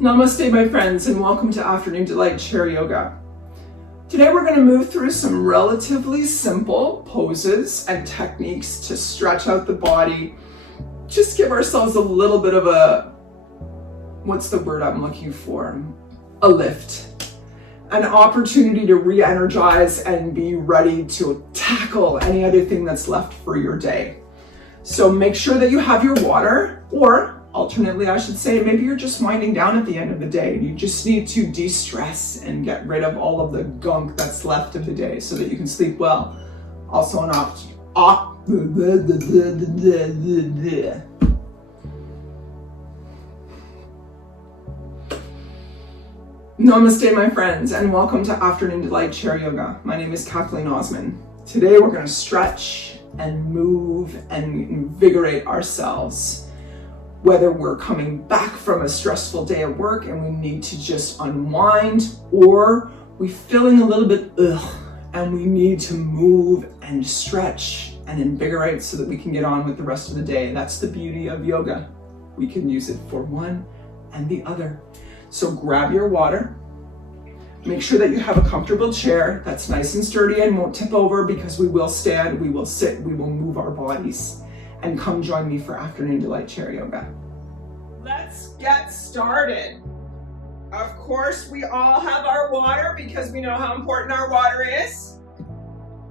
Namaste, my friends, and welcome to Afternoon Delight Chair Yoga. Today we're going to move through some relatively simple poses and techniques to stretch out the body. Just give ourselves a little bit of a, what's the word I'm looking for? A lift. An opportunity to re-energize and be ready to tackle any other thing that's left for your day. So make sure that you have your water, or alternately, I should say, maybe you're just winding down at the end of the day. You just need to de-stress and get rid of all of the gunk that's left of the day so that you can sleep well. Also an Namaste, my friends, and welcome to Afternoon Delight Chair Yoga. My name is Kathleen Osmond. Today we're going to stretch and move and invigorate ourselves. Whether we're coming back from a stressful day at work and we need to just unwind, or we're feeling a little bit and we need to move and stretch and invigorate so that we can get on with the rest of the day. That's the beauty of yoga. We can use it for one and the other. So grab your water. Make sure that you have a comfortable chair that's nice and sturdy and won't tip over, because we will stand, we will sit, we will move our bodies. And come join me for Afternoon Delight Chair Yoga. Let's get started. Of course, we all have our water because we know how important our water is.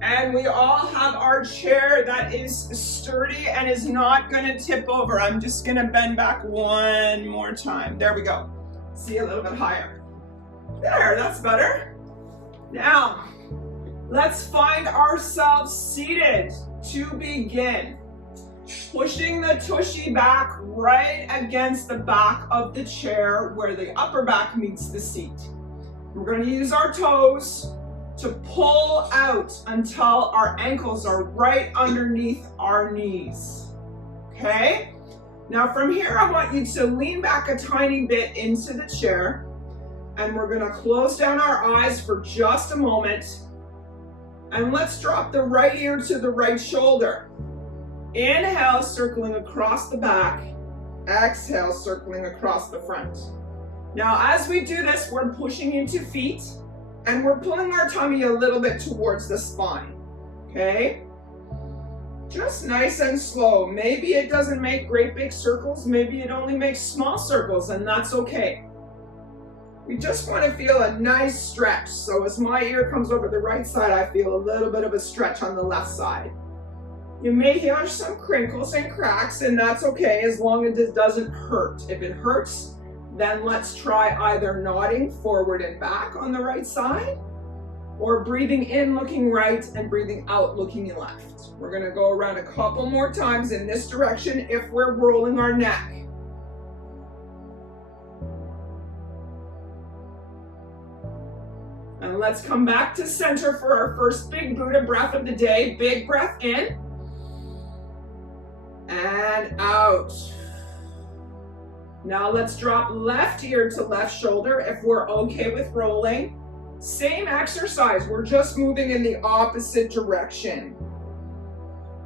And we all have our chair that is sturdy and is not gonna tip over. I'm just gonna bend back one more time. There we go. See, a little bit higher. There, that's better. Now, let's find ourselves seated to begin. Pushing the tushy back right against the back of the chair where the upper back meets the seat. We're going to use our toes to pull out until our ankles are right underneath our knees. Okay? Now from here, I want you to lean back a tiny bit into the chair, and we're going to close down our eyes for just a moment. And let's drop the right ear to the right shoulder. Inhale, circling across the back. Exhale, circling across the front. Now, as we do this, we're pushing into feet and we're pulling our tummy a little bit towards the spine. Okay? Just nice and slow. Maybe it doesn't make great big circles. Maybe it only makes small circles, and that's okay. We just want to feel a nice stretch. So as my ear comes over the right side, I feel a little bit of a stretch on the left side. You may hear some crinkles and cracks, and that's okay as long as it doesn't hurt. If it hurts, then let's try either nodding forward and back on the right side, or breathing in looking right and breathing out looking left. We're going to go around a couple more times in this direction if we're rolling our neck. And let's come back to center for our first big Buddha breath of the day. Big breath in. And out. Now let's drop left ear to left shoulder if we're okay with rolling. Same exercise, we're just moving in the opposite direction.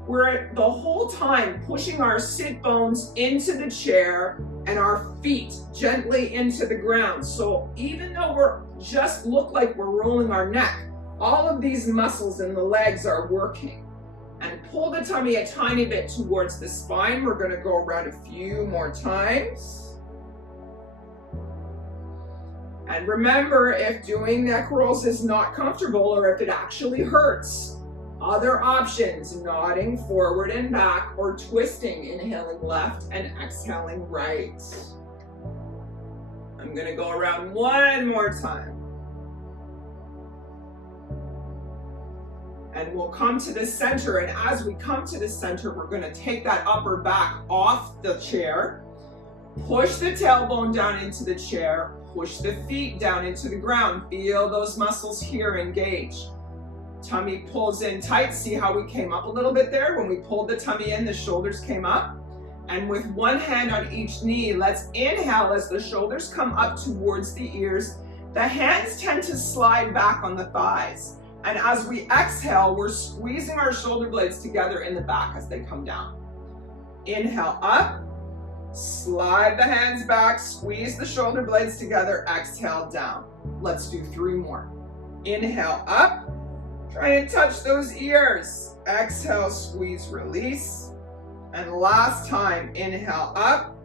We're the whole time pushing our sit bones into the chair and our feet gently into the ground. So even though we're just look like we're rolling our neck, all of these muscles in the legs are working. And pull the tummy a tiny bit towards the spine. We're going to go around a few more times. And remember, if doing neck rolls is not comfortable or if it actually hurts, other options, nodding forward and back or twisting, inhaling left and exhaling right. I'm going to go around one more time. And we'll come to the center, and as we come to the center, we're going to take that upper back off the chair, push the tailbone down into the chair, push the feet down into the ground. Feel those muscles here engage. Tummy pulls in tight. See how we came up a little bit there? When we pulled the tummy in, the shoulders came up. And with one hand on each knee, let's inhale as the shoulders come up towards the ears. The hands tend to slide back on the thighs. And as we exhale, we're squeezing our shoulder blades together in the back as they come down. Inhale up, Slide the hands back, squeeze the shoulder blades together, exhale down. Let's do 3 more. Inhale up, try and touch those ears. Exhale, squeeze, release. And last time, inhale up,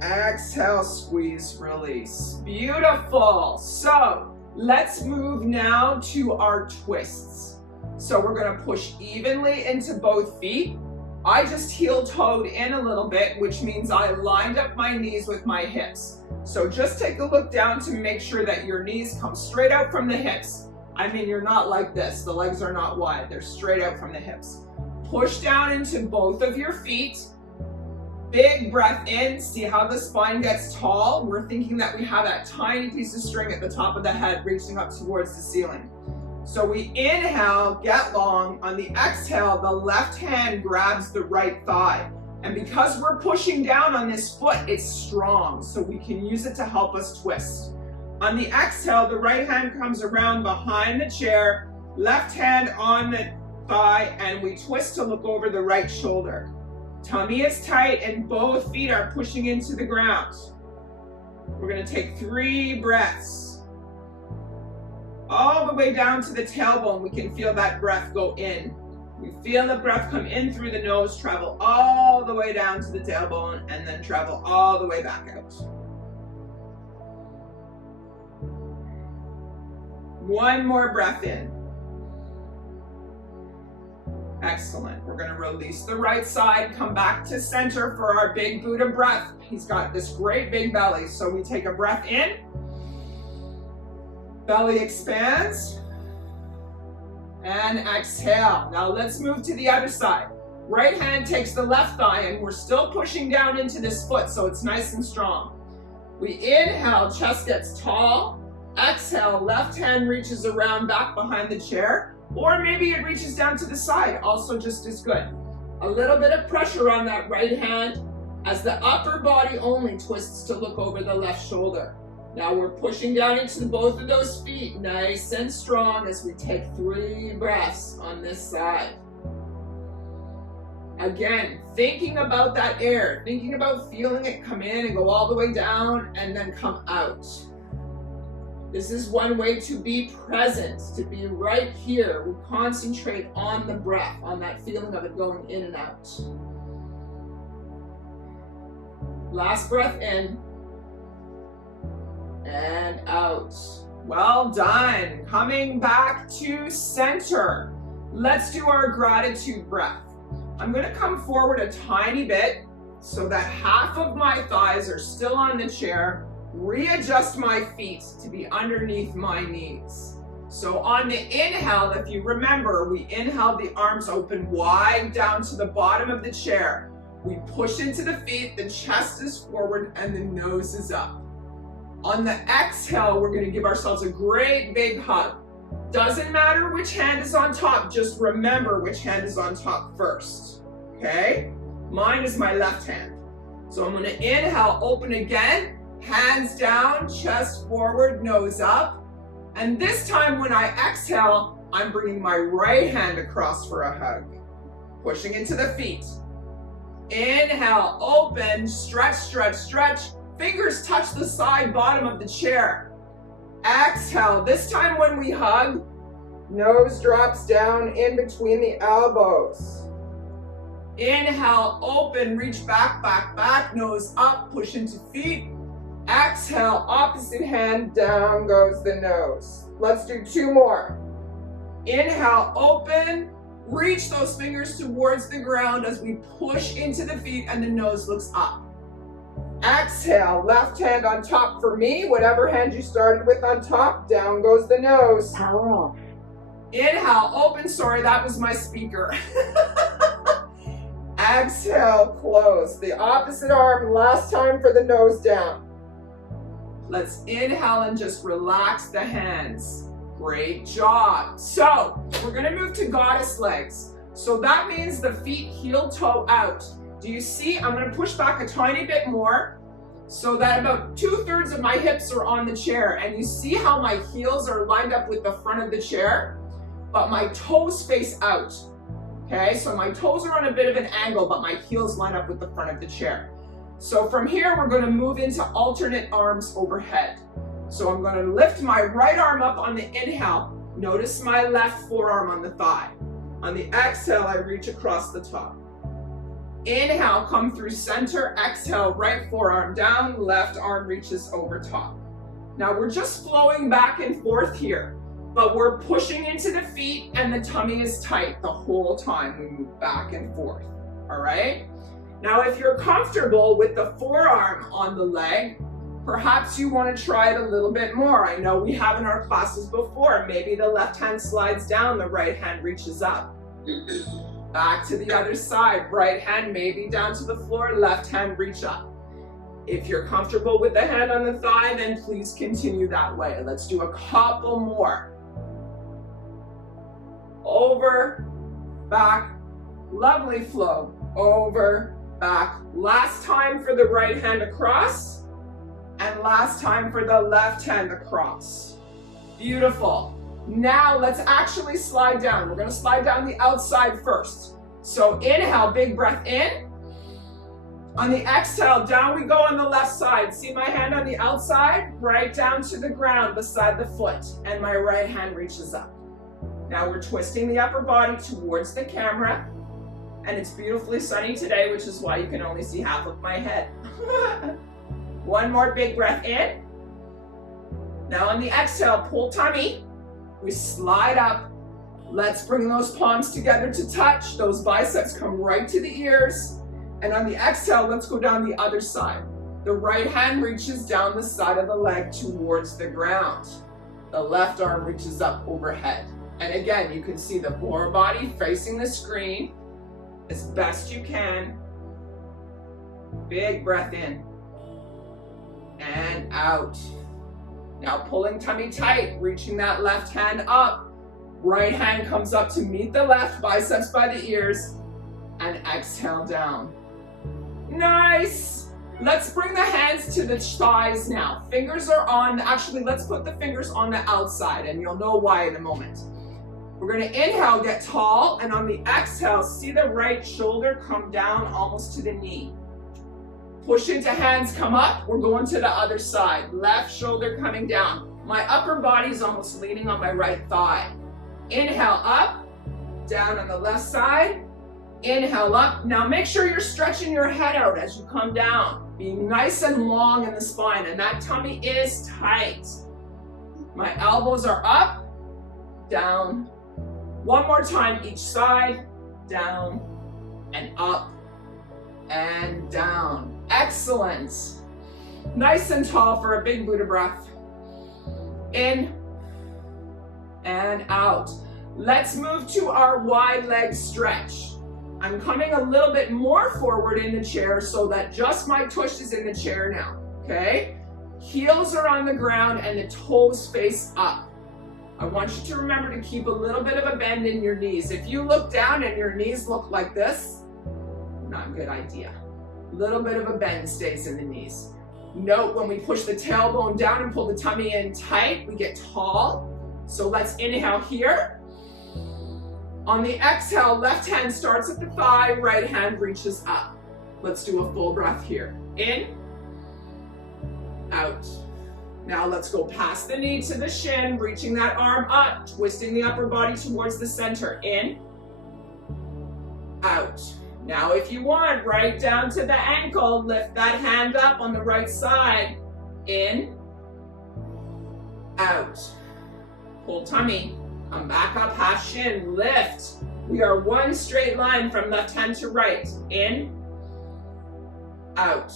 exhale, squeeze, release. Beautiful. So let's move now to our twists. So we're gonna push evenly into both feet. I just heel-toed in a little bit, which means I lined up my knees with my hips. So just take a look down to make sure that your knees come straight out from the hips. I mean, you're not like this. The legs are not wide. They're straight out from the hips. Push down into both of your feet. Big breath in. See how the spine gets tall? We're thinking that we have that tiny piece of string at the top of the head reaching up towards the ceiling. So we inhale, get long. On the exhale, the left hand grabs the right thigh. And because we're pushing down on this foot, it's strong, so we can use it to help us twist. On the exhale, the right hand comes around behind the chair, left hand on the thigh, and we twist to look over the right shoulder. Tummy is tight and both feet are pushing into the ground. We're going to take 3 breaths. All the way down to the tailbone, we can feel that breath go in. We feel the breath come in through the nose, travel all the way down to the tailbone, and then travel all the way back out. 1 more breath in. Excellent. We're going to release the right side, come back to center for our big Buddha breath. He's got this great big belly, so we take a breath in. Belly expands. And exhale. Now let's move to the other side. Right hand takes the left thigh and we're still pushing down into this foot so it's nice and strong. We inhale, chest gets tall. Exhale, left hand reaches around back behind the chair, or maybe it reaches down to the side, also just as good. A little bit of pressure on that right hand as the upper body only twists to look over the left shoulder. Now we're pushing down into both of those feet, nice and strong, as we take 3 breaths on this side. Again, thinking about that air, thinking about feeling it come in and go all the way down and then come out. This is one way to be present, to be right here. We concentrate on the breath, on that feeling of it going in and out. Last breath in. And out. Well done. Coming back to center. Let's do our gratitude breath. I'm going to come forward a tiny bit so that half of my thighs are still on the chair. Readjust my feet to be underneath my knees. So on the inhale, if you remember, we inhale the arms open wide down to the bottom of the chair. We push into the feet, the chest is forward, and the nose is up. On the exhale, we're going to give ourselves a great big hug. Doesn't matter which hand is on top, just remember which hand is on top first. Okay? Mine is my left hand. So I'm going to inhale, open again, hands down, chest forward, nose up. And this time when I exhale, I'm bringing my right hand across for a hug. Pushing into the feet. Inhale, open, stretch, stretch, stretch. Fingers touch the side bottom of the chair. Exhale. This time when we hug, nose drops down in between the elbows. Inhale, open, reach back, back, back, nose up, push into feet. Exhale, opposite hand, down goes the nose. Let's do 2 more. Inhale, open, reach those fingers towards the ground as we push into the feet and the nose looks up. Exhale, left hand on top for me, whatever hand you started with on top, down goes the nose. Power off. Inhale, open, sorry, that was my speaker. Exhale, close. The opposite arm, last time for the nose down. Let's inhale and just relax the hands. Great job. So, we're gonna move to goddess legs. So that means the feet heel toe out. Do you see? I'm going to push back a tiny bit more so that about 2/3 of my hips are on the chair. And you see how my heels are lined up with the front of the chair, but my toes face out. Okay, so my toes are on a bit of an angle, but my heels line up with the front of the chair. So from here, we're going to move into alternate arms overhead. So I'm going to lift my right arm up on the inhale. Notice my left forearm on the thigh. On the exhale, I reach across the top. Inhale, come through center. Exhale, right forearm down, left arm reaches over top. Now we're just flowing back and forth here, but we're pushing into the feet and the tummy is tight the whole time we move back and forth, all right? Now if you're comfortable with the forearm on the leg, perhaps you want to try it a little bit more. I know we have in our classes before, maybe the left hand slides down, the right hand reaches up. Back to the other side, right hand maybe down to the floor, left hand reach up. If you're comfortable with the hand on the thigh, then please continue that way. Let's do a couple more. Over, back, lovely flow. Over, back. Last time for the right hand across, and last time for the left hand across. Beautiful. Now let's actually slide down. We're going to slide down the outside first. So inhale, big breath in. On the exhale, down we go on the left side. See my hand on the outside? Right down to the ground beside the foot. And my right hand reaches up. Now we're twisting the upper body towards the camera. And it's beautifully sunny today, which is why you can only see half of my head. One more big breath in. Now on the exhale, pull tummy. We slide up. Let's bring those palms together to touch. Those biceps come right to the ears. And on the exhale, let's go down the other side. The right hand reaches down the side of the leg towards the ground. The left arm reaches up overhead. And again, you can see the lower body facing the screen as best you can. Big breath in and out. Now pulling tummy tight, reaching that left hand up. Right hand comes up to meet the left, biceps by the ears, and exhale down. Nice. Let's bring the hands to the thighs now. Fingers are on, actually let's put the fingers on the outside and you'll know why in a moment. We're going to inhale, get tall, and on the exhale, see the right shoulder come down almost to the knee. Push into hands, come up. We're going to the other side. Left shoulder coming down. My upper body is almost leaning on my right thigh. Inhale up, down on the left side. Inhale up. Now make sure you're stretching your head out as you come down. Being nice and long in the spine, and that tummy is tight. My elbows are up, down. One more time each side, down and up and down. Excellent. Nice and tall for a big Buddha breath. In and out. Let's move to our wide leg stretch. I'm coming a little bit more forward in the chair so that just my tush is in the chair now, okay? Heels are on the ground and the toes face up. I want you to remember to keep a little bit of a bend in your knees. If you look down and your knees look like this, not a good idea. A little bit of a bend stays in the knees. Note when we push the tailbone down and pull the tummy in tight, we get tall. So let's inhale here. On the exhale, left hand starts at the thigh, right hand reaches up. Let's do a full breath here. In, out. Now let's go past the knee to the shin, reaching that arm up, twisting the upper body towards the center. In, out. Now if you want, right down to the ankle, lift that hand up on the right side. In, out. Pull tummy, come back up, half shin, lift. We are one straight line from left hand to right. In, out.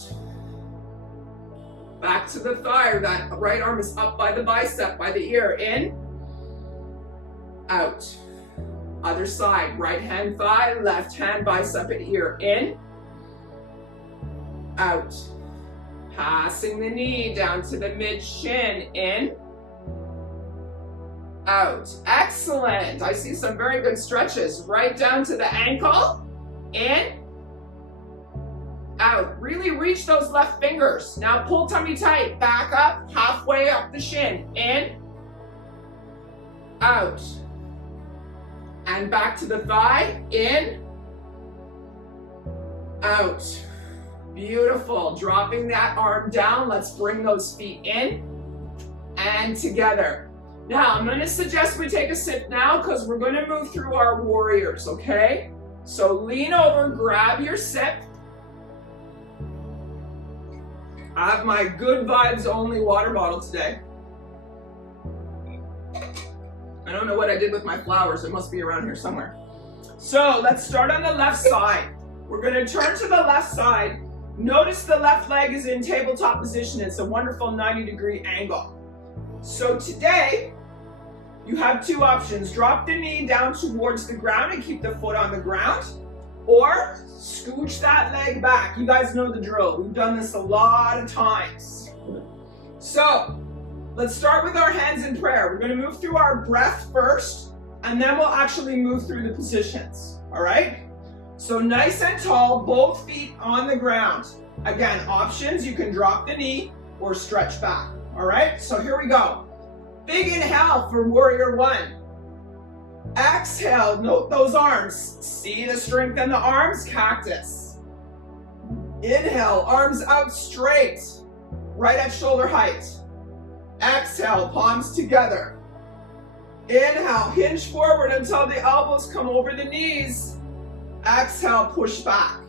Back to the thigh, that right arm is up by the bicep, by the ear. In, out. Other side, right hand thigh, left hand bicep at ear. In, out. Passing the knee down to the mid shin. In, out. Excellent. I see some very good stretches. Right down to the ankle. In, out. Really reach those left fingers. Now pull tummy tight. Back up, halfway up the shin. In, out. And back to the thigh. In, out. Beautiful. Dropping that arm down. Let's bring those feet in and together. Now, I'm going to suggest we take a sip now because we're going to move through our warriors, okay? So lean over, grab your sip. I have my good vibes only water bottle today. I don't know what I did with my flowers. It must be around here somewhere. So let's start on the left side. We're going to turn to the left side. Notice the left leg is in tabletop position. It's a wonderful 90-degree angle. So today, you have two options. Drop the knee down towards the ground and keep the foot on the ground, or scooch that leg back. You guys know the drill. We've done this a lot of times. So let's start with our hands in prayer. We're going to move through our breath first, and then we'll actually move through the positions. All right? So nice and tall, both feet on the ground. Again, options, you can drop the knee or stretch back. All right? So here we go. Big inhale for warrior one. Exhale, note those arms. See the strength in the arms? Cactus. Inhale, arms out straight, right at shoulder height. Exhale, palms together. Inhale, hinge forward until the elbows come over the knees. Exhale, push back.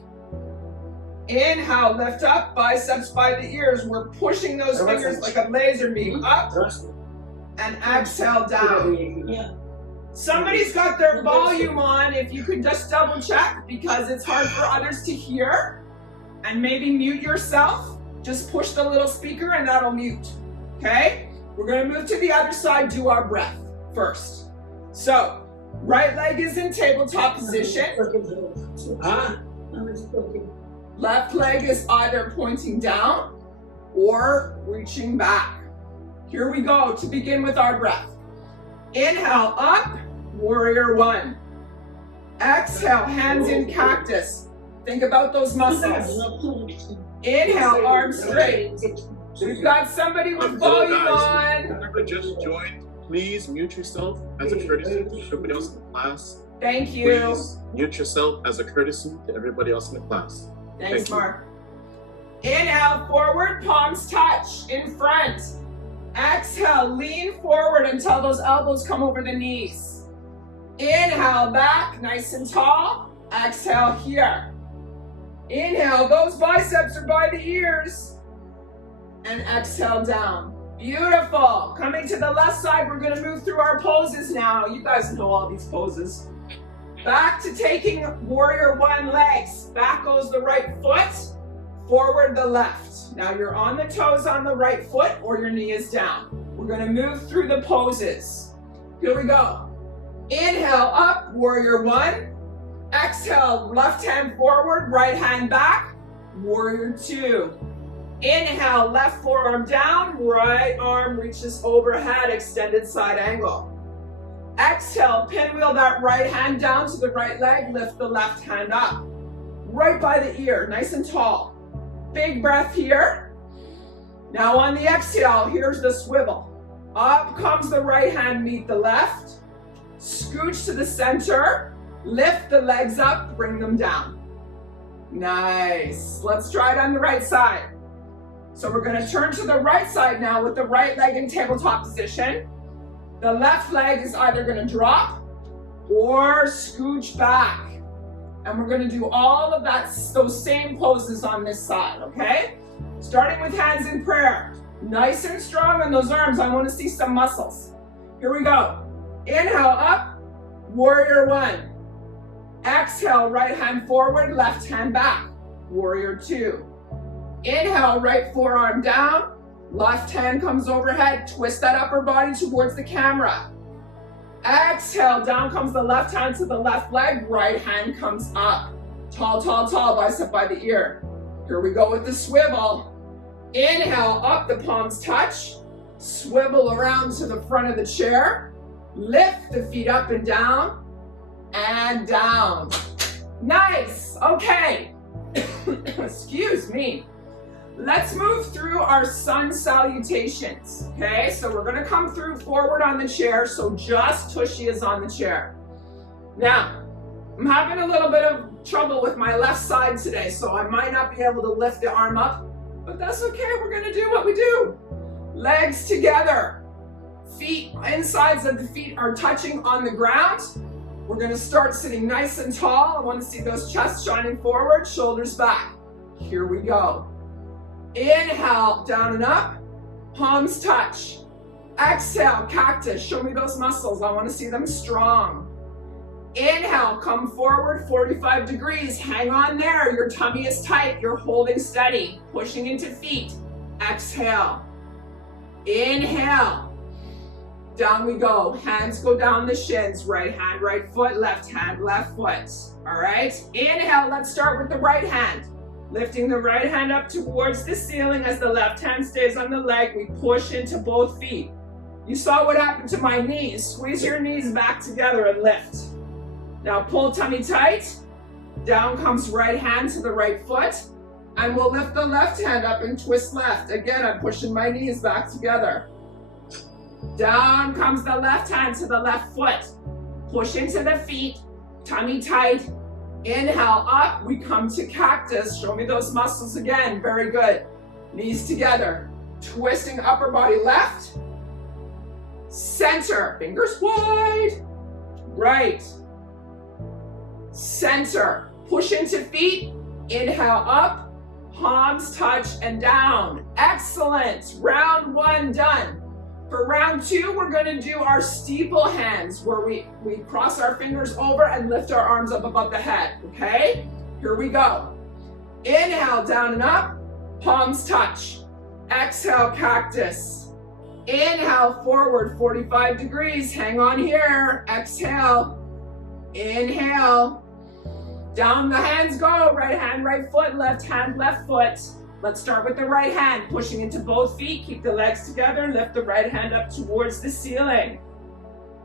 Inhale, lift up, biceps by the ears. We're pushing those fingers like a laser beam up. And exhale down. Somebody's got their volume on. If you could just double check, because it's hard for others to hear. And maybe mute yourself. Just push the little speaker and that'll mute. Okay? We're going to move to the other side, do our breath first. So, right leg is in tabletop position. Left leg is either pointing down or reaching back. Here we go to begin with our breath. Inhale up, warrior one. Exhale, hands in cactus. Think about those muscles. Inhale, arms straight. We've got somebody with volume on. Whoever just joined, please mute yourself as a courtesy to everybody else in the class. Thank you. Please mute yourself as a courtesy to everybody else in the class. Thanks, Mark. Inhale, forward, palms touch in front. Exhale, lean forward until those elbows come over the knees. Inhale, back, nice and tall. Exhale here. Inhale, those biceps are by the ears. And exhale down. Beautiful. Coming to the left side, we're going to move through our poses now. You guys know all these poses. Back to taking warrior one legs. Back goes the right foot, forward the left. Now you're on the toes on the right foot or your knee is down. We're going to move through the poses. Here we go. Inhale up, warrior one. Exhale, left hand forward, right hand back, warrior two. Inhale, left forearm down, right arm reaches overhead, extended side angle. Exhale, pinwheel that right hand down to the right leg, lift the left hand up. Right by the ear, nice and tall. Big breath here. Now on the exhale, here's the swivel. Up comes the right hand, meet the left. Scooch to the center. Lift the legs up, bring them down. Nice. Let's try it on the right side. So we're going to turn to the right side now with the right leg in tabletop position. The left leg is either going to drop or scooch back. And we're going to do all of that, those same poses on this side, okay? Starting with hands in prayer. Nice and strong on those arms. I want to see some muscles. Here we go. Inhale up, warrior one. Exhale, right hand forward, left hand back, warrior two. Inhale, right forearm down, left hand comes overhead, twist that upper body towards the camera. Exhale, down comes the left hand to the left leg, right hand comes up. Tall, tall, tall, bicep by the ear. Here we go with the swivel. Inhale, up, the palms touch. Swivel around to the front of the chair. Lift the feet up and down. And down. Nice. Okay. Excuse me. Let's move through our sun salutations. Okay, so we're going to come through forward on the chair, so just Tushy is on the chair. Now, I'm having a little bit of trouble with my left side today, so I might not be able to lift the arm up, but that's okay. We're gonna do what we do. Legs together. Feet, insides of the feet are touching on the ground. We're gonna start sitting nice and tall. I wanna see those chests shining forward, shoulders back. Here we go. Inhale, down and up. Palms touch. Exhale, cactus. Show me those muscles. I wanna see them strong. Inhale, come forward 45 degrees. Hang on there. Your tummy is tight. You're holding steady. Pushing into feet. Exhale. Inhale. Down we go. Hands go down the shins. Right hand, right foot. Left hand, left foot. All right. Inhale. Let's start with the right hand. Lifting the right hand up towards the ceiling as the left hand stays on the leg. We push into both feet. You saw what happened to my knees. Squeeze your knees back together and lift. Now pull tummy tight. Down comes right hand to the right foot. And we'll lift the left hand up and twist left. Again, I'm pushing my knees back together. Down comes the left hand to the left foot. Push into the feet. Tummy tight. Inhale up. We come to cactus. Show me those muscles again. Very good. Knees together. Twisting upper body left. Center. Fingers wide. Right. Center. Push into feet. Inhale up. Palms touch and down. Excellent. Round one done. For round two, we're going to do our steeple hands where we cross our fingers over and lift our arms up above the head. Okay? Here we go. Inhale, down and up. Palms touch. Exhale, cactus. Inhale, forward 45 degrees. Hang on here. Exhale. Inhale. Down the hands go. Right hand, right foot. Left hand, left foot. Let's start with the right hand. Pushing into both feet. Keep the legs together. Lift the right hand up towards the ceiling.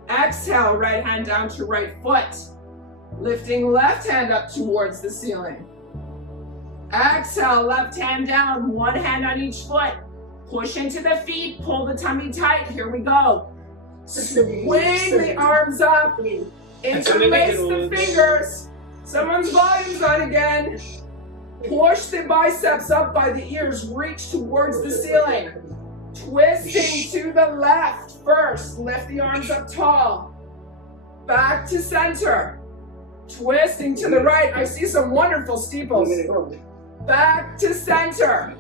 Exhale, right hand down to right foot. Lifting left hand up towards the ceiling. Exhale, left hand down. One hand on each foot. Push into the feet. Pull the tummy tight. Here we go. Swing the arms up. Interlace the fingers. Someone's volume's on again. Push the biceps up by the ears. Reach towards the ceiling. Twisting to the left first. Lift the arms up tall. Back to center. Twisting to the right. I see some wonderful steeples. Back to center.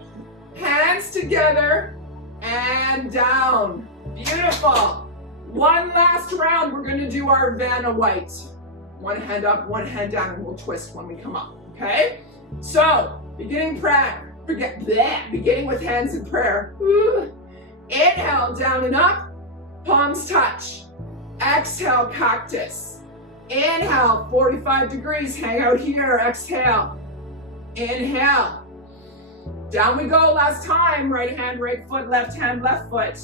Hands together and down. Beautiful. One last round. We're going to do our Vanna White. One hand up, one hand down, and we'll twist when we come up. Okay? So, beginning with hands in prayer. Ooh. Inhale, down and up. Palms touch. Exhale, cactus. Inhale, 45 degrees. Hang out here. Exhale. Inhale. Down we go. Last time. Right hand, right foot. Left hand, left foot.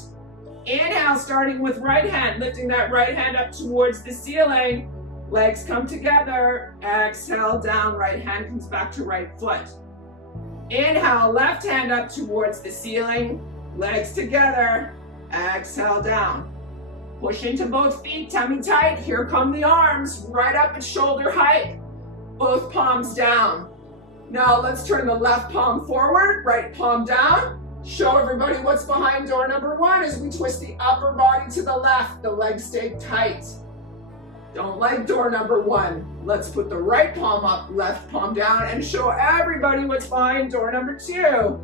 Inhale, starting with right hand. Lifting that right hand up towards the ceiling. Legs come together. Exhale, down. Right hand comes back to right foot. Inhale, left hand up towards the ceiling. Legs together. Exhale, down. Push into both feet, tummy tight. Here come the arms, right up at shoulder height. Both palms down. Now let's turn the left palm forward, right palm down. Show everybody what's behind door number one as we twist the upper body to the left. The legs stay tight. Don't like door number one. Let's put the right palm up, left palm down, and show everybody what's behind door number two.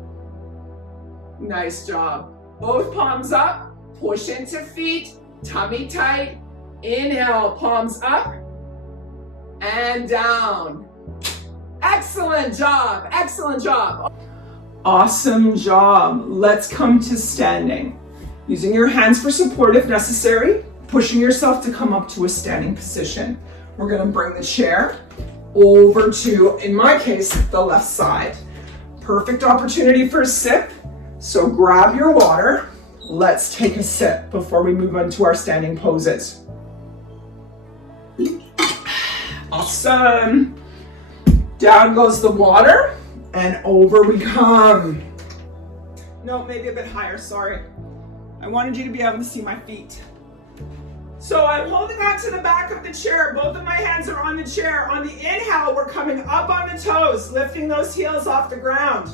Nice job. Both palms up, push into feet, tummy tight. Inhale, palms up and down. Excellent job, excellent job. Awesome job. Let's come to standing. Using your hands for support if necessary. Pushing yourself to come up to a standing position. We're going to bring the chair over to, in my case, the left side. Perfect opportunity for a sip. So grab your water. Let's take a sip before we move on to our standing poses. Awesome. Down goes the water and over we come. No, maybe a bit higher, sorry. I wanted you to be able to see my feet. So I'm holding on to the back of the chair. Both of my hands are on the chair. On the inhale, we're coming up on the toes, lifting those heels off the ground.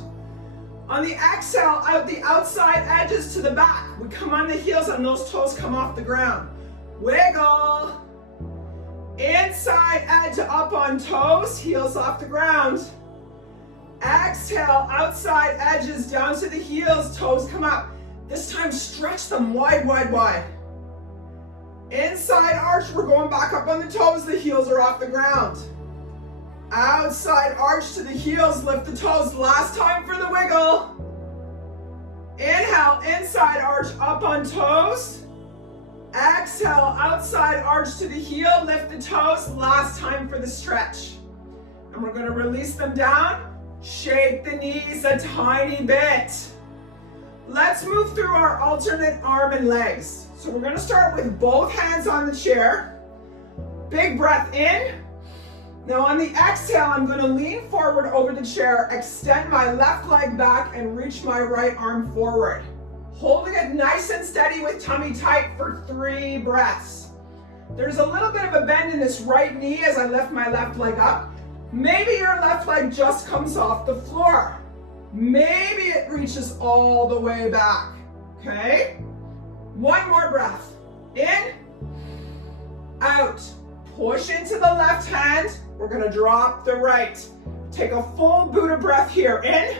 On the exhale, out the outside edges to the back. We come on the heels and those toes come off the ground. Wiggle. Inside edge up on toes, heels off the ground. Exhale, outside edges down to the heels, toes come up. This time stretch them wide, wide, wide. Inside arch, we're going back up on the toes, the heels are off the ground. Outside arch to the heels, lift the toes. Last time for the wiggle. Inhale, inside arch up on toes. Exhale, outside arch to the heel, lift the toes. Last time for the stretch. And we're going to release them down. Shake the knees a tiny bit. Let's move through our alternate arm and legs. So we're going to start with both hands on the chair. Big breath in. Now on the exhale, I'm going to lean forward over the chair, extend my left leg back and reach my right arm forward. Holding it nice and steady with tummy tight for 3 breaths. There's a little bit of a bend in this right knee as I lift my left leg up. Maybe your left leg just comes off the floor. Maybe it reaches all the way back. Okay? One more breath. In, out. Push into the left hand. We're going to drop the right. Take a full Buddha breath here. In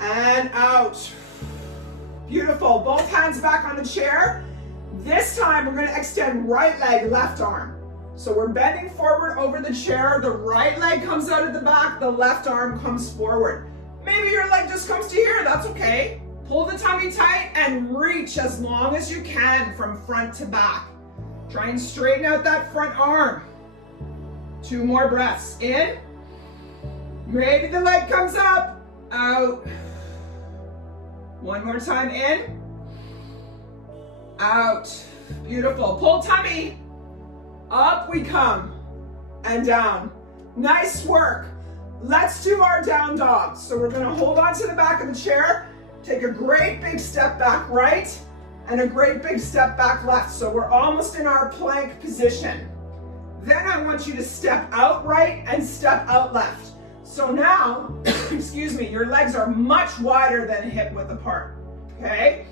and out. Beautiful. Both hands back on the chair. This time we're going to extend right leg, left arm. So we're bending forward over the chair. The right leg comes out of the back. The left arm comes forward. Maybe your leg just comes to here. That's okay. Pull the tummy tight and reach as long as you can from front to back. Try and straighten out that front arm. 2 more breaths. In. Maybe the leg comes up. Out. One more time. In. Out. Beautiful. Pull tummy. Up we come. And down. Nice work. Let's do our down dog. So we're going to hold on to the back of the chair. Take a great big step back right. And a great big step back left. So we're almost in our plank position. Then I want you to step out right and step out left. So now, excuse me, your legs are much wider than hip width apart. Okay?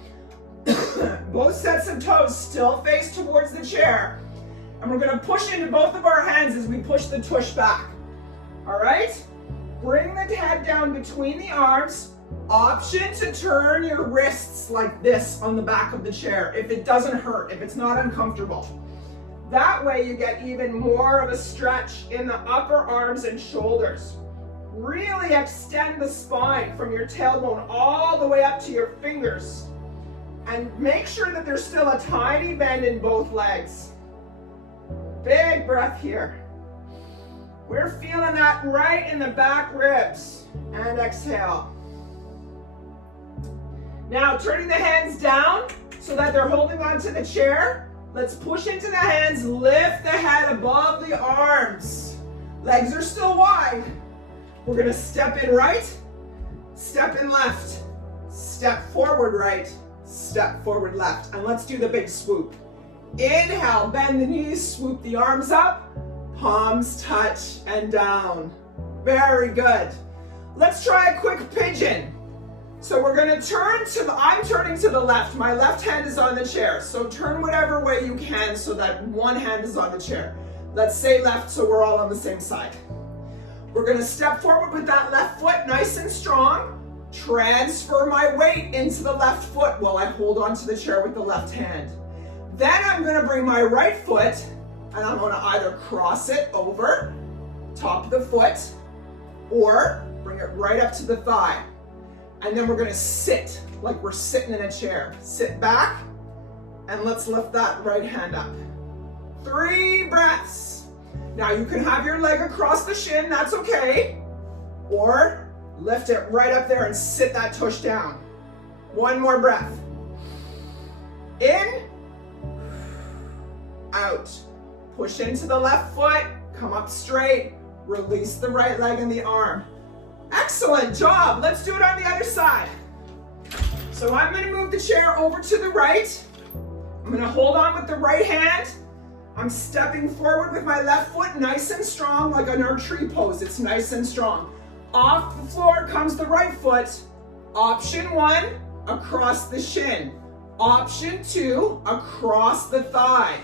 Both sets of toes still face towards the chair. And we're going to push into both of our hands as we push the tush back. All right? Bring the head down between the arms. Option to turn your wrists like this on the back of the chair if it doesn't hurt, if it's not uncomfortable. That way you get even more of a stretch in the upper arms and shoulders. Really extend the spine from your tailbone all the way up to your fingers. And make sure that there's still a tiny bend in both legs. Big breath here. We're feeling that right in the back ribs. And exhale. Now turning the hands down so that they're holding onto the chair. Let's push into the hands, lift the head above the arms. Legs are still wide. We're going to step in right, step in left, step forward right, step forward left. And let's do the big swoop. Inhale, bend the knees, swoop the arms up, palms touch and down. Very good. Let's try a quick pigeon. So we're going to I'm turning to the left. My left hand is on the chair. So turn whatever way you can so that one hand is on the chair. Let's say left so we're all on the same side. We're going to step forward with that left foot nice and strong. Transfer my weight into the left foot while I hold onto the chair with the left hand. Then I'm going to bring my right foot and I'm going to either cross it over top of the foot or bring it right up to the thigh. And then we're going to sit like we're sitting in a chair. Sit back and let's lift that right hand up. 3 breaths. Now you can have your leg across the shin, that's okay. Or lift it right up there and sit that tush down. 1 more breath. In, out. Push into the left foot, come up straight, release the right leg and the arm. Excellent job. Let's do it on the other side. So I'm going to move the chair over to the right. I'm gonna hold on with the right hand. I'm stepping forward with my left foot nice and strong, like an archery pose. It's nice and strong. Off the floor comes the right foot. Option 1, across the shin. Option 2, across the thigh.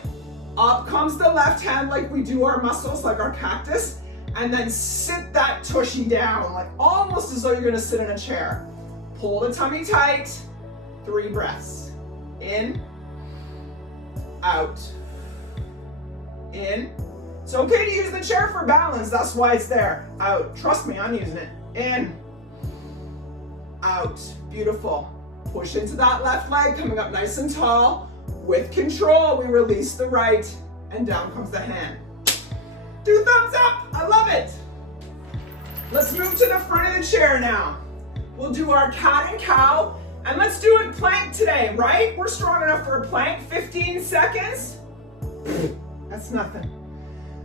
Up comes the left hand like we do our muscles, like our cactus, and then sit that tushy down, like almost as though you're gonna sit in a chair. Pull the tummy tight, 3 breaths. In, out, in. It's okay to use the chair for balance, that's why it's there. Out, trust me, I'm using it. In, out, beautiful. Push into that left leg, coming up nice and tall. With control, we release the right, and down comes the hand. 2 thumbs up, I love it. Let's move to the front of the chair now. We'll do our cat and cow, and let's do a plank today, right? We're strong enough for a plank, 15 seconds. That's nothing.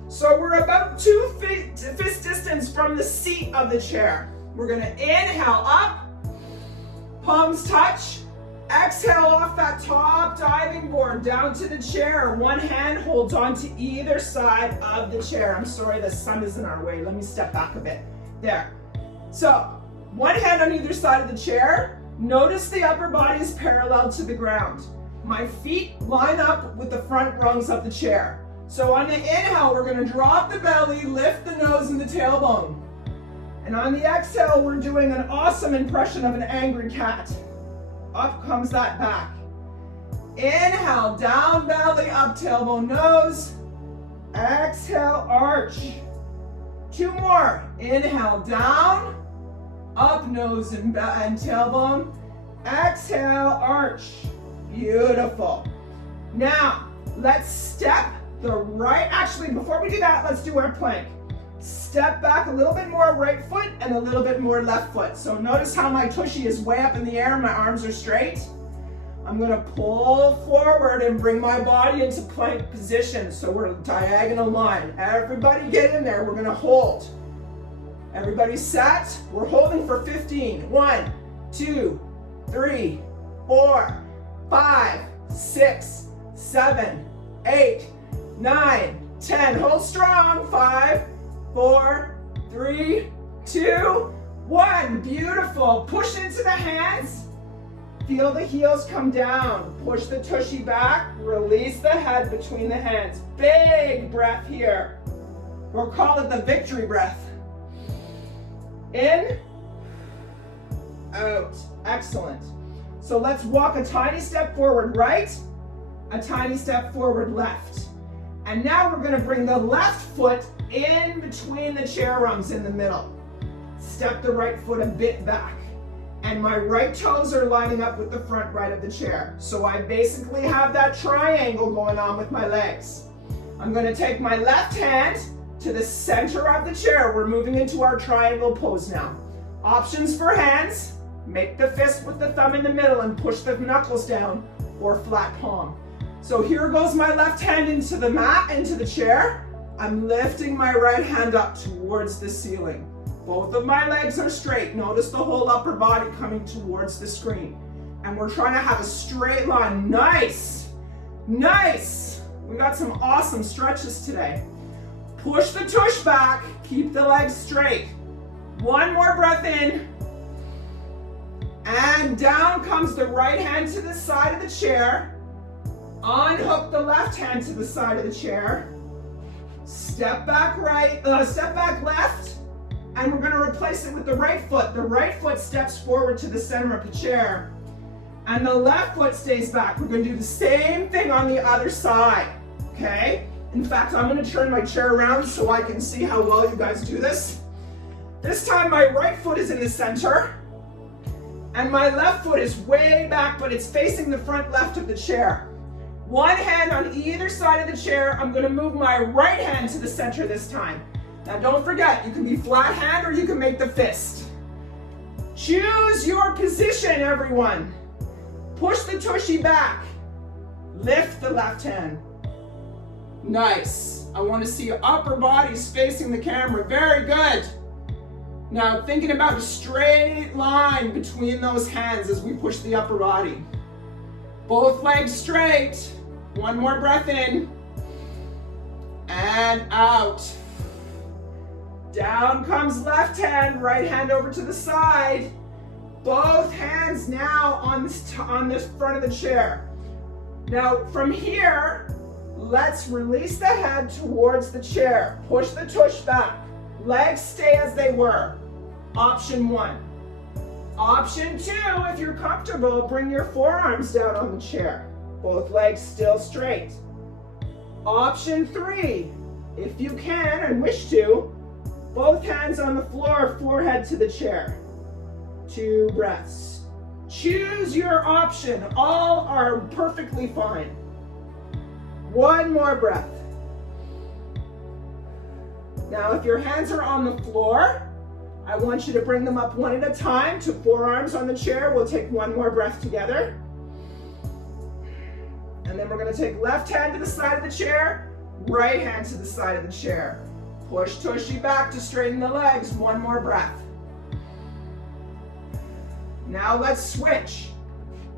So we're about 2 fist distance from the seat of the chair. We're gonna inhale up, palms touch. Exhale off that top diving board down to the chair. One hand holds onto either side of the chair. I'm sorry, the sun is in our way. Let me step back a bit. There. So, one hand on either side of the chair. Notice the upper body is parallel to the ground. My feet line up with the front rungs of the chair. So on the inhale, we're gonna drop the belly, lift the nose and the tailbone. And on the exhale, we're doing an awesome impression of an angry cat. Up comes that back. Inhale, down belly, up tailbone, nose. Exhale, arch. 2 more. Inhale, down, up nose and tailbone. Exhale, arch. Beautiful. Now, let's step the right, actually, before we do that, let's do our plank. Step back a little bit more right foot and a little bit more left foot. So notice how my tushy is way up in the air and my arms are straight. I'm gonna pull forward and bring my body into plank position. So we're diagonal line. Everybody get in there, we're gonna hold. Everybody set, we're holding for 15. 1, 2, 3, 4, 5, 6, 7, 8, 9, 10. Hold strong, 5, 4, 3, 2, 1. Beautiful. Push into the hands. Feel the heels come down. Push the tushy back. Release the head between the hands. Big breath here. We'll call it the victory breath. In, out. Excellent. So let's walk a tiny step forward right, a tiny step forward left. And now we're gonna bring the left foot in between the chair rungs in the middle. Step the right foot a bit back. And my right toes are lining up with the front right of the chair. So I basically have that triangle going on with my legs. I'm gonna take my left hand to the center of the chair. We're moving into our triangle pose now. Options for hands, make the fist with the thumb in the middle and push the knuckles down, or flat palm. So here goes my left hand into the mat, into the chair. I'm lifting my right hand up towards the ceiling. Both of my legs are straight. Notice the whole upper body coming towards the screen. And we're trying to have a straight line. Nice, nice. We got some awesome stretches today. Push the tush back, keep the legs straight. 1 more breath in. And down comes the right hand to the side of the chair. Unhook the left hand to the side of the chair. Step back right, step back left, and we're gonna replace it with the right foot. The right foot steps forward to the center of the chair, and the left foot stays back. We're gonna do the same thing on the other side, okay? In fact, I'm gonna turn my chair around so I can see how well you guys do this. This time my right foot is in the center, and my left foot is way back, but it's facing the front left of the chair. 1 hand on either side of the chair. I'm gonna move my right hand to the center this time. Now don't forget, you can be flat hand or you can make the fist. Choose your position, everyone. Push the tushy back. Lift the left hand. Nice. I wanna see your upper bodies facing the camera. Very good. Now thinking about a straight line between those hands as we push the upper body. Both legs straight. One more breath in. And out. Down comes left hand, right hand over to the side. Both hands now on this front of the chair. Now from here, let's release the head towards the chair. Push the tush back. Legs stay as they were. Option 1. Option 2, if you're comfortable, bring your forearms down on the chair. Both legs still straight. Option 3, if you can and wish to, both hands on the floor, forehead to the chair. 2 breaths. Choose your option. All are perfectly fine. 1 more breath. Now, if your hands are on the floor, I want you to bring them up one at a time to forearms on the chair. We'll take 1 more breath together. And then we're going to take left hand to the side of the chair, right hand to the side of the chair. Push tushy back to straighten the legs. 1 more breath. Now let's switch.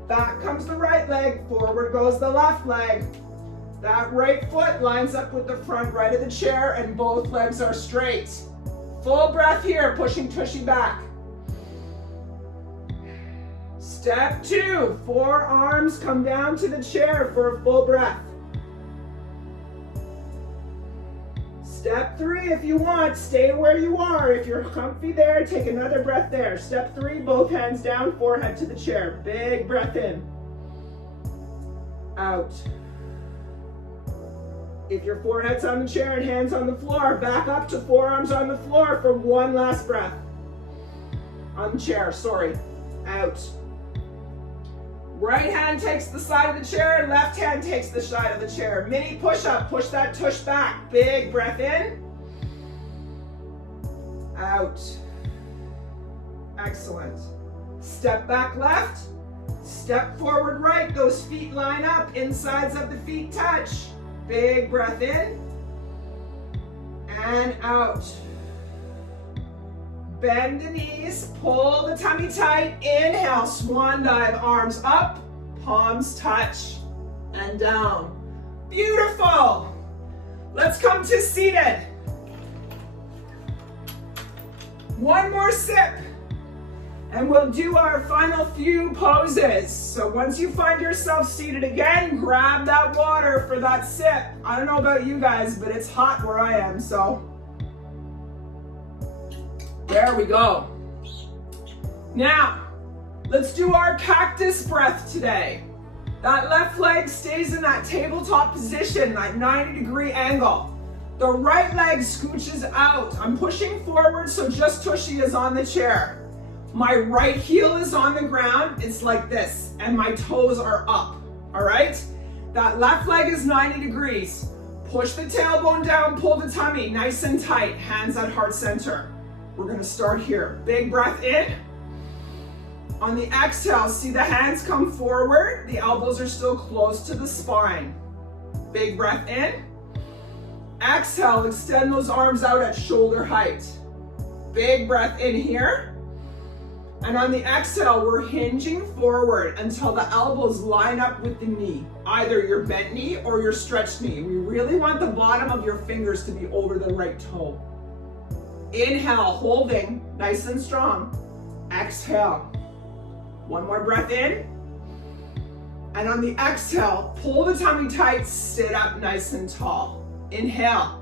Back comes the right leg, forward goes the left leg. That right foot lines up with the front right of the chair and both legs are straight. Full breath here, pushing tushy back. Step 2, forearms come down to the chair for a full breath. Step 3, if you want, stay where you are. If you're comfy there, take another breath there. Step 3, both hands down, forehead to the chair. Big breath in. Out. If your forehead's on the chair and hands on the floor, back up to forearms on the floor for 1 last breath. On the chair, sorry. Out. Right hand takes the side of the chair, left hand takes the side of the chair. Mini push-up, push that tush back. Big breath in. Out. Excellent. Step back left, step forward right. Those feet line up, insides of the feet touch. Big breath in and out. Bend the knees, pull the tummy tight. Inhale, swan dive, arms up, palms touch, and down. Beautiful. Let's come to seated. 1 more sip, and we'll do our final few poses. So once you find yourself seated again, grab that water for that sip. I don't know about you guys, but it's hot where I am, so there we go. Now, let's do our cactus breath today. That left leg stays in that tabletop position, that 90-degree angle. The right leg scooches out. I'm pushing forward, so just tushy is on the chair. My right heel is on the ground. It's like this, and my toes are up, all right? That left leg is 90 degrees. Push the tailbone down, pull the tummy nice and tight, hands at heart center. We're gonna start here. Big breath in. On the exhale, see the hands come forward. The elbows are still close to the spine. Big breath in. Exhale, extend those arms out at shoulder height. Big breath in here. And on the exhale, we're hinging forward until the elbows line up with the knee. Either your bent knee or your stretched knee. We really want the bottom of your fingers to be over the right toe. Inhale, holding, nice and strong. Exhale. 1 more breath in. And on the exhale, pull the tummy tight, sit up nice and tall. Inhale.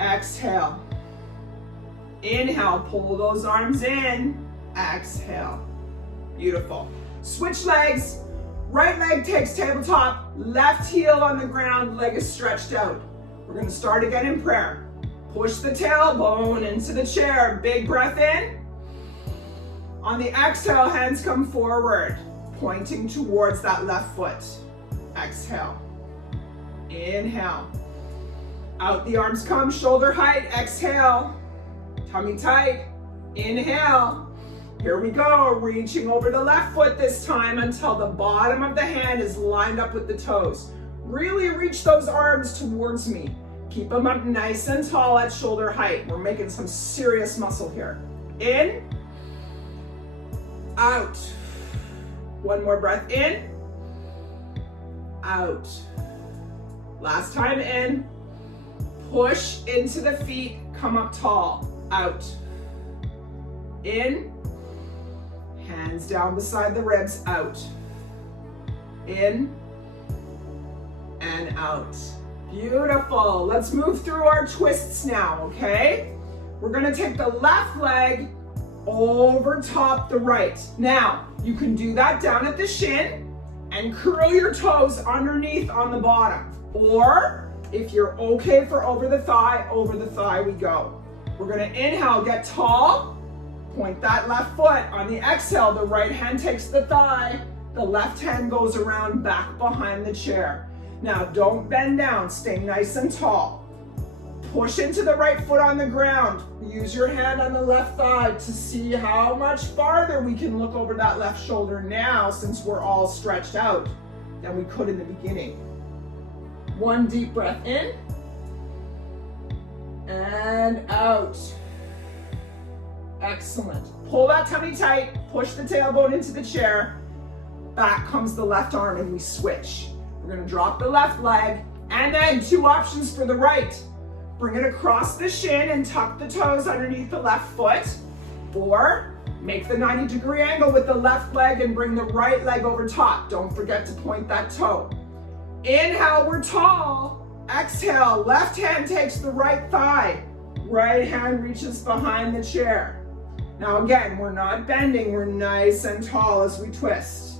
Exhale. Inhale, pull those arms in. Exhale. Beautiful. Switch legs. Right leg takes tabletop. Left heel on the ground, leg is stretched out. We're going to start again in prayer. Push the tailbone into the chair. Big breath in. On the exhale, hands come forward, pointing towards that left foot. Exhale. Inhale. Out the arms come, shoulder height. Exhale. Tummy tight. Inhale. Here we go. Reaching over the left foot this time until the bottom of the hand is lined up with the toes. Really reach those arms towards me. Keep them up nice and tall at shoulder height. We're making some serious muscle here. In. Out. 1 more breath in. out. Last time in. Push into the feet, come up tall, out. In. Hands down beside the ribs, out. In. And out. Beautiful. Let's move through our twists now, okay? We're gonna take the left leg over top the right. Now, you can do that down at the shin and curl your toes underneath on the bottom. Or, if you're okay for over the thigh we go. We're gonna inhale, get tall, point that left foot. On the exhale, the right hand takes the thigh, the left hand goes around back behind the chair. Now, don't bend down, stay nice and tall. Push into the right foot on the ground. Use your hand on the left thigh to see how much farther we can look over that left shoulder now, since we're all stretched out than we could in the beginning. One deep breath in and out. Excellent. Pull that tummy tight, push the tailbone into the chair. Back comes the left arm and we switch. We're gonna drop the left leg and then two options for the right. Bring it across the shin and tuck the toes underneath the left foot, or make the 90-degree angle with the left leg and bring the right leg over top. Don't forget to point that toe. Inhale, we're tall. Exhale, left hand takes the right thigh. Right hand reaches behind the chair. Now again, we're not bending, we're nice and tall as we twist.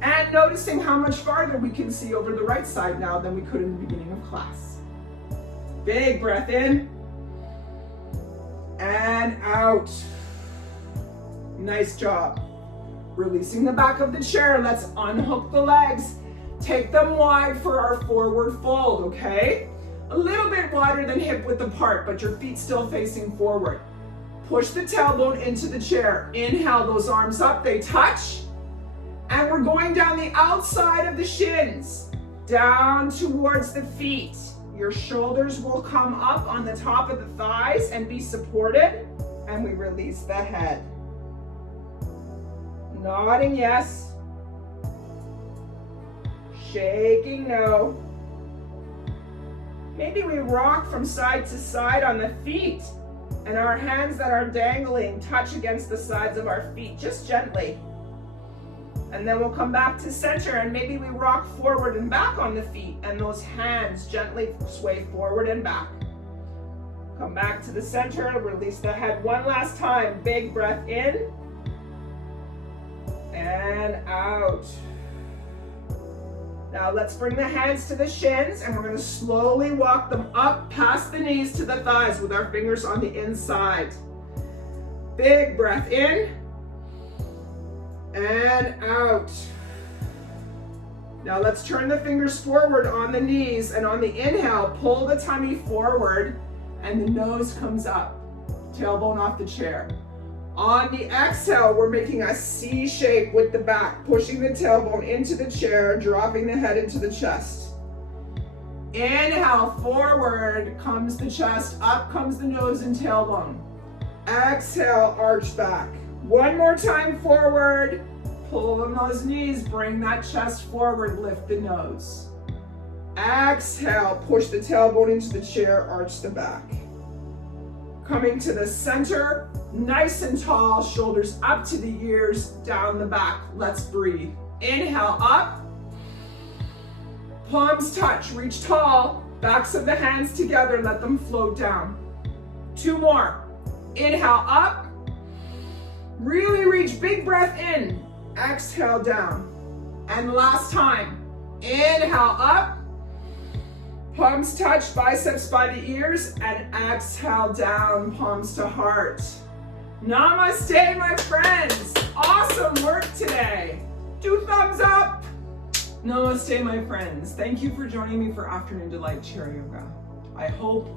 And noticing how much farther we can see over the right side now than we could in the beginning of class. Big breath in and out. Nice job. Releasing the back of the chair, let's unhook the legs. Take them wide for our forward fold, okay? A little bit wider than hip width apart, but your feet still facing forward. Push the tailbone into the chair. Inhale, those arms up, they touch. And we're going down the outside of the shins, down towards the feet. Your shoulders will come up on the top of the thighs and be supported, and we release the head. Nodding yes. Shaking no. Maybe we rock from side to side on the feet, and our hands that are dangling touch against the sides of our feet, just gently. And then we'll come back to center and maybe we rock forward and back on the feet and those hands gently sway forward and back. Come back to the center, release the head one last time. Big breath in and out. Now let's bring the hands to the shins and we're going to slowly walk them up past the knees to the thighs with our fingers on the inside. Big breath in and out. Now let's turn the fingers forward on the knees, and on the inhale, pull the tummy forward and the nose comes up. Tailbone off the chair. On the exhale, we're making a C shape with the back, pushing the tailbone into the chair, dropping the head into the chest. Inhale, forward comes the chest, up comes the nose and tailbone. Exhale, arch back. One more time forward, pull on those knees, bring that chest forward, lift the nose. Exhale, push the tailbone into the chair, arch the back. Coming to the center, nice and tall, shoulders up to the ears, down the back. Let's breathe. Inhale, up. Palms touch, reach tall. Backs of the hands together, let them float down. Two more. Inhale, up. Really reach, big breath in. Exhale, down. And last time. Inhale, up. Palms touch, biceps by the ears, and exhale down, palms to heart. Namaste, my friends. Awesome work today. 2 thumbs up. Namaste, my friends. Thank you for joining me for Afternoon Delight Chair Yoga. I hope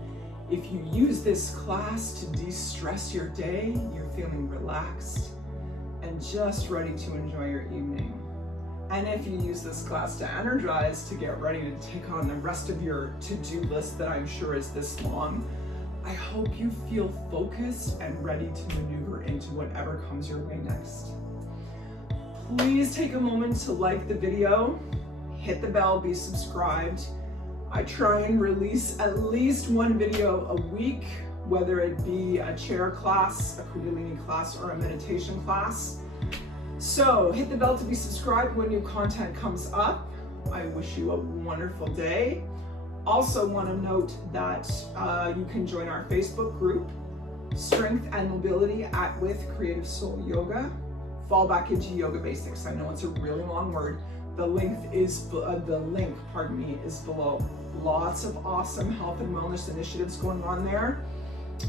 if you use this class to de-stress your day, you're feeling relaxed and just ready to enjoy your evening. And if you use this class to energize, to get ready to take on the rest of your to-do list that I'm sure is this long, I hope you feel focused and ready to maneuver into whatever comes your way next. Please take a moment to like the video, hit the bell, be subscribed. I try and release at least one video a week, whether it be a chair class, a Kundalini class, or a meditation class. So hit the bell to be subscribed when new content comes up. I wish you a wonderful day. Also want to note that you can join our Facebook group, Strength and Mobility with Creative Soul Yoga. Fall back into yoga basics. I know it's a really long word. The link is below. Lots of awesome health and wellness initiatives going on there.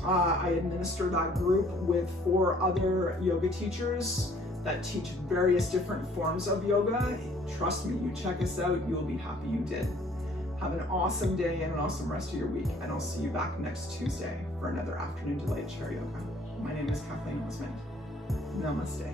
I administer that group with 4 other yoga teachers that teach various different forms of yoga. Trust me, you check us out, you'll be happy you did. Have an awesome day and an awesome rest of your week, and I'll see you back next Tuesday for another Afternoon Delight Chair Yoga. My name is Kathleen.osmond. Namaste.